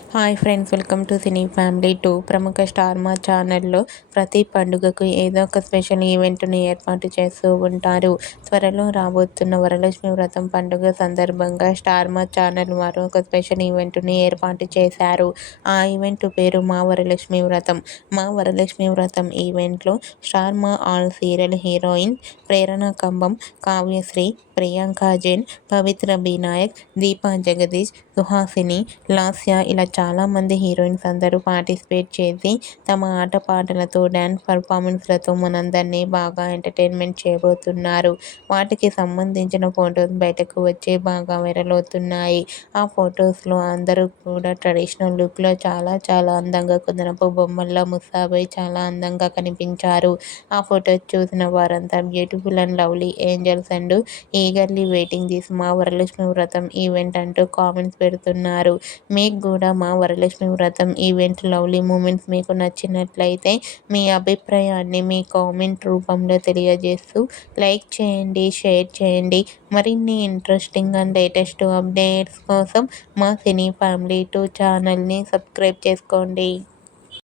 Hi friends, welcome to cine family 2. ప్రముఖ star మా ఛానల్లో ప్రతి పండుగకు ఏదో ఒక స్పెషల్ ఈవెంట్ను ఏర్పాటు చేస్తూ ఉంటారు. త్వరలో రాబోతున్న వరలక్ష్మి వ్రతం పండుగ సందర్భంగా స్టార్ మా ఛానల్ వారు ఒక స్పెషల్ ఈవెంట్ను ఏర్పాటు చేశారు. ఆ ఈవెంట్ పేరు మా వరలక్ష్మి వ్రతం. మా వరలక్ష్మి వ్రతం ఈవెంట్లో స్టార్ మా ఆల్ సీరియల్ హీరోయిన్ ప్రేరణ కంబం, కావ్యశ్రీ, ప్రియాంక జైన్, పవిత్ర బి నాయక్, దీపా జగదీష్, సుహాసిని, లాస్య ఇలా చాలామంది హీరోయిన్స్ అందరూ పార్టిసిపేట్ చేసి తమ ఆటపాటలతో డ్యాన్స్ పర్ఫార్మెన్స్లతో మనందరినీ బాగా ఎంటర్టైన్మెంట్ చేయబోతున్నారు. వాటికి సంబంధించిన ఫొటోస్ బయటకు వచ్చి బాగా వైరల్ అవుతున్నాయి. ఆ ఫొటోస్లో అందరూ కూడా ట్రెడిషనల్ లుక్లో చాలా చాలా అందంగా కుదరపు బొమ్మల్లా ముస్తాబై చాలా అందంగా కనిపించారు. ఆ ఫొటోస్ చూసిన వారంతా beautiful and lovely angels and eagerly waiting this మా వరలక్ష్మి వ్రతం ఈవెంట్ అంటూ కామెంట్స్ పెడుతున్నారు. మీకు కూడా మా వరలక్ష్మి వ్రతం ఈవెంట్ లవ్లీ మూమెంట్స్ మీకు నచ్చినట్లయితే మీ అభిప్రాయాన్ని మీ కామెంట్ రూపంలో తెలియజేస్తూ లైక్ చేయండి, షేర్ చేయండి. మరిన్ని ఇంట్రెస్టింగ్ అండ్ లేటెస్ట్ అప్డేట్స్ కోసం మా సినీ ఫ్యామిలీ 2 ఛానల్ని సబ్స్క్రైబ్ చేసుకోండి.